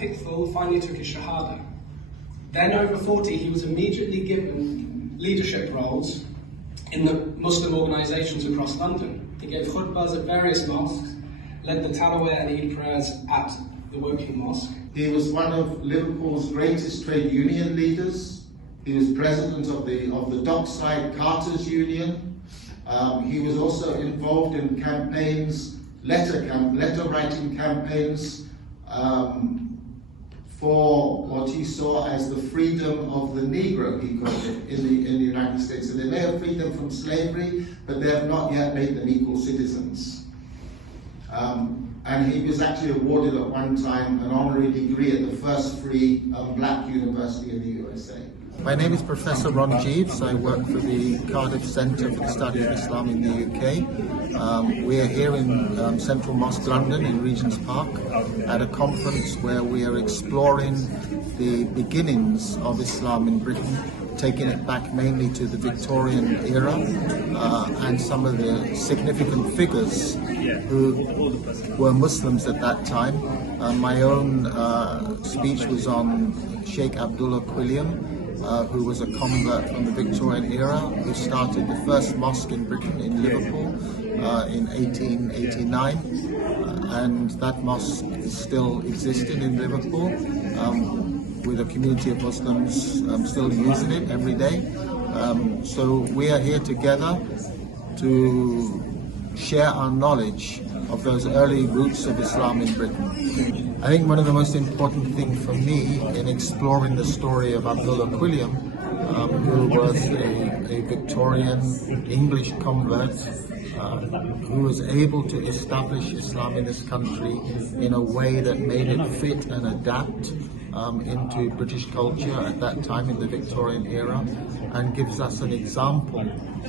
Pickthall finally took his Shahada. Then over 40, he was immediately given leadership roles in the Muslim organisations across London. He gave khutbahs at various mosques, led the Talaweh and Eid prayers at the Woking Mosque. He was one of Liverpool's greatest trade union leaders. He was president of the Dockside Carters Union. He was also involved in campaigns, letter writing campaigns for what he saw as the freedom of the Negro, he called it, in the United States. So they may have freed them from slavery, but they have not yet made them equal citizens. And he was actually awarded at one time an honorary degree at the first free black university in the USA. My name is Professor Ron Jeeves. I work for the Cardiff Centre for the Study of Islam in the UK. We are here in Central Mosque, London, in Regent's Park, at a conference where we are exploring the beginnings of Islam in Britain, taking it back mainly to the Victorian era and some of the significant figures who were Muslims at that time. My own speech was on Sheikh Abdullah Quilliam, who was a convert from the Victorian era, who started the first mosque in Britain, in Liverpool, in 1889. And that mosque is still existing in Liverpool, with a community of Muslims still using it every day. So we are here together to share our knowledge of those early roots of Islam in Britain. I think one of the most important things for me in exploring the story of Abdullah Quilliam, who was a Victorian English convert, who was able to establish Islam in this country in a way that made it fit and adapt into British culture at that time in the Victorian era, and gives us an example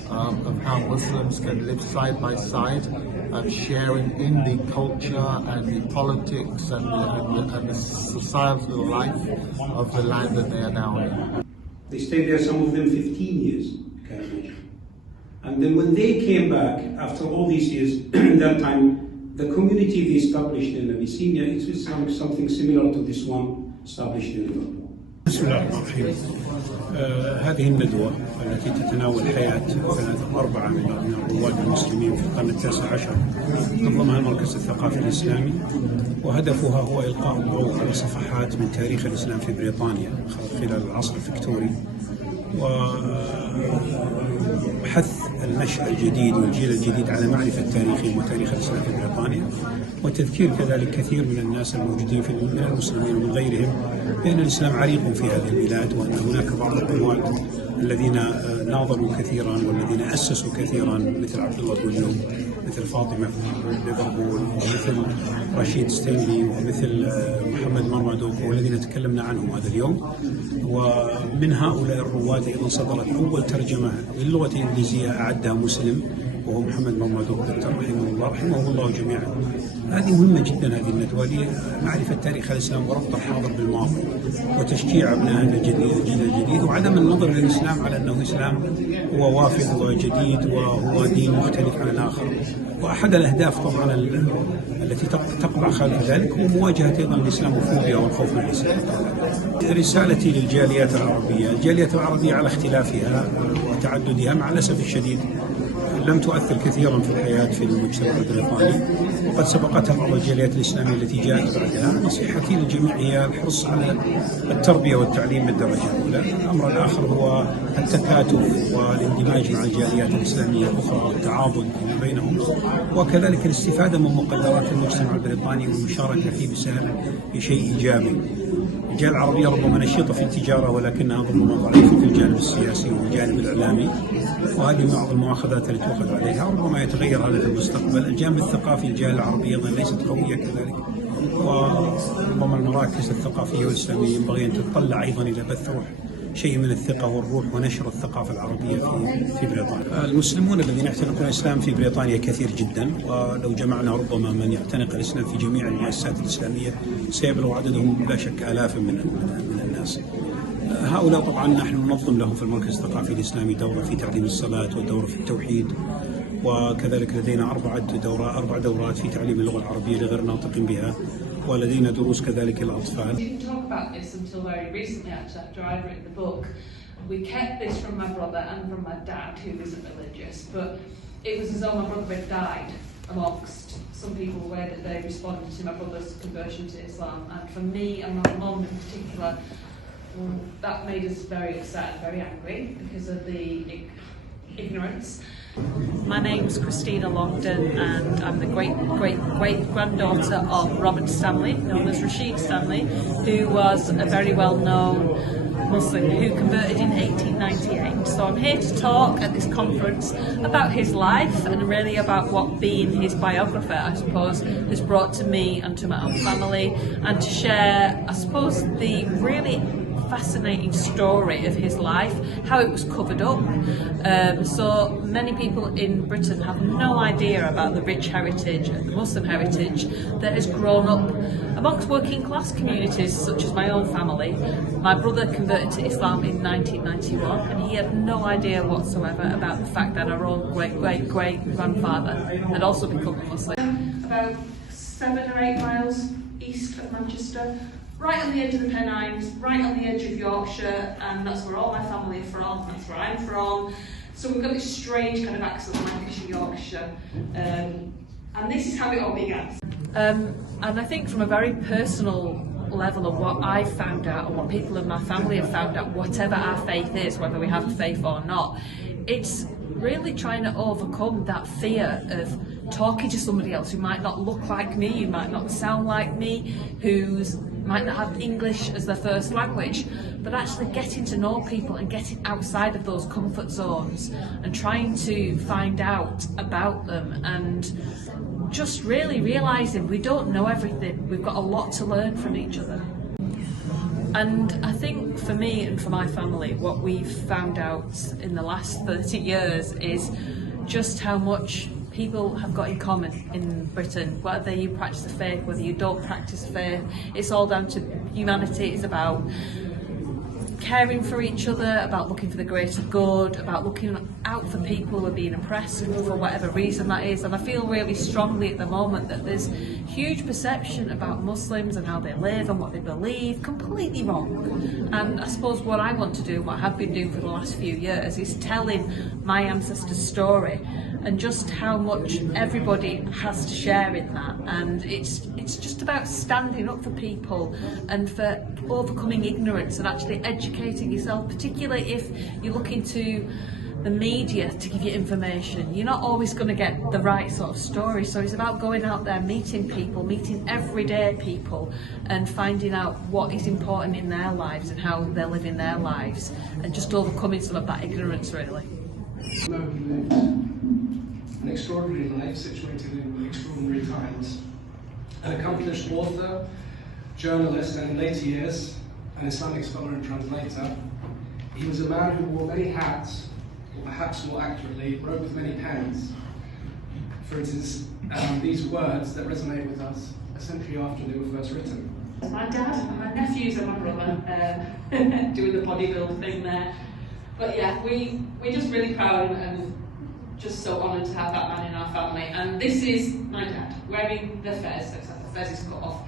of how Muslims can live side by side, sharing in the culture and the politics and the societal life of the land that they are now in. They stayed there, some of them 15 years, you can imagine. And then when they came back, after all these years, that time, the community they established in Abyssinia, it was something similar to this one established in Liverpool. بسم الله الرحمن الرحيم. هذه الندوة التي تتناول حياة 4 من الرواد المسلمين في القرن ال19 نظمها المركز الثقافي الإسلامي، وهدفها هو إلقاء الضوء على صفحات من تاريخ الإسلام في بريطانيا خلال العصر الفيكتوري، وحث النشء الجديد والجيل الجديد على معرفة تاريخهم وتاريخ الإسلام في بريطانيا، وتذكير كذلك كثير من الناس الموجودين من المسلمين ومن غيرهم بأن الإسلام عريق في هذه البلاد، وأن هناك بعض القواد الذين ناضلوا كثيرا والذين أسسوا كثيرا، مثل عبد الله قليوب، مثل فاطمة ليفربول، ومثل رشيد ستينلي، ومثل محمد مرمدوق، والذين تكلمنا عنهم هذا اليوم. ومن هؤلاء الرواد أيضا صدرت أول ترجمة للغة الإنجليزية أعدها مسلم، وهو محمد مرمدوق رحمه الله جميعا. هذه مهمة جدا، هذه الندوة لمعرفة تاريخ الإسلام وربط الحاضر بالماضي، وتشجيع أبنائنا الجيل الجديد، وعدم النظر للإسلام على أنه إسلام هو وافد وجديد وهو دين مختلف عن الآخر. وأحد الأهداف طبعا التي تقع خلف ذلك هو مواجهة أيضا الإسلاموفوبيا والخوف من الإسلام. رسالتي للجاليات العربية، الجاليات العربية على اختلافها وتعددها مع الأسف الشديد لم تؤثر كثيرا في الحياة في المجتمع البريطاني، وقد سبقتها بعض الجاليات الإسلامية التي جاءت بعدها. نصيحتي للجميع هي الحرص على التربية والتعليم بالدرجة الأولى. الأمر الآخر هو التكاتف والاندماج مع الجاليات الإسلامية الأخرى والتعاضد بينهم، وكذلك الاستفادة من مقدرات المجتمع البريطاني والمشاركة فيه بشيء إيجابي. الجالية العربية ربما نشيطة في التجارة، ولكنها ربما ضعيفة في الجانب السياسي والجانب الإعلامي، وهذه بعض المؤاخذات التي تؤخذ عليها، وربما يتغير هذا في المستقبل. الجانب الثقافي الجالية العربية أيضا ليست قوية كذلك، وربما المراكز الثقافية والإسلامية ينبغي أن تتطلع أيضا إلى بث روح شيء من الثقة والروح ونشر الثقافة العربية في بريطانيا. المسلمون الذين يعتنقون الإسلام في بريطانيا كثير جدا، ولو جمعنا ربما من يعتنق الإسلام في جميع المؤسسات الإسلامية سيبلغ عددهم لا شك آلاف من الناس. هؤلاء طبعا نحن ننظم لهم في المركز الثقافي الإسلامي دورة في تعليم الصلاة ودورة في التوحيد، وكذلك لدينا أربع دورات في تعليم اللغة العربية لغير ناطقين بها، ولدينا دروس كذلك للأطفال. We kept this from my brother and from my dad, who isn't religious, but it was as though my brother had died amongst some people, the way that they responded to my brother's conversion to Islam. And for me and my mum in particular, that made us very upset and very angry because of the ignorance. My name's Christina Longdon, and I'm the great-granddaughter of Robert Stanley, known as Rashid Stanley, who was a very well-known Muslim who converted in 1898. So I'm here to talk at this conference about his life and really about what being his biographer, I suppose, has brought to me and to my own family, and to share, I suppose, the really fascinating story of his life, how it was covered up. So many people in Britain have no idea about the rich heritage, the Muslim heritage that has grown up amongst working class communities such as my own family. My brother converted to Islam in 1991, and he had no idea whatsoever about the fact that our own great-great-grandfather had also become a Muslim. About 7 or 8 miles east of Manchester, right on the edge of the Pennines, right on the edge of Yorkshire, and that's where all my family are from, that's where I'm from. So we've got this strange kind of accent, Lancashire, Yorkshire, and this is how it all began. And I think from a very personal level of what I found out and what people in my family have found out, whatever our faith is, whether we have a faith or not, it's really trying to overcome that fear of talking to somebody else who might not look like me, who might not sound like me, who's might not have English as their first language, but actually getting to know people and getting outside of those comfort zones and trying to find out about them, and just really realising we don't know everything, we've got a lot to learn from each other. And I think for me and for my family, what we've found out in the last 30 years is just how much people have got in common in Britain, whether you practice a faith, whether you don't practice a faith. It's all down to humanity. It's about caring for each other, about looking for the greater good, about looking out for people who are being oppressed for whatever reason that is. And I feel really strongly at the moment that there's huge perception about Muslims and how they live and what they believe, completely wrong. And I suppose what I want to do, what I have been doing for the last few years, is telling my ancestors' story and just how much everybody has to share in that. And it's just about standing up for people and for overcoming ignorance and actually educating yourself, particularly if you're looking to the media to give you information. You're not always going to get the right sort of story, so it's about going out there, meeting people, meeting everyday people, and finding out what is important in their lives and how they're living their lives, and just overcoming some of that ignorance, really. An extraordinary life situated in extraordinary times. An accomplished author, journalist, and in later years, an Islamic scholar and translator. He was a man who wore many hats, or perhaps more accurately, wrote with many pens. For it is these words that resonate with us a century after they were first written. My dad, my nephews and my brother doing the bodybuild thing there. But yeah, we're just really proud and just so honoured to have that man in our family. And this is my dad wearing the fez, except the fez is cut off.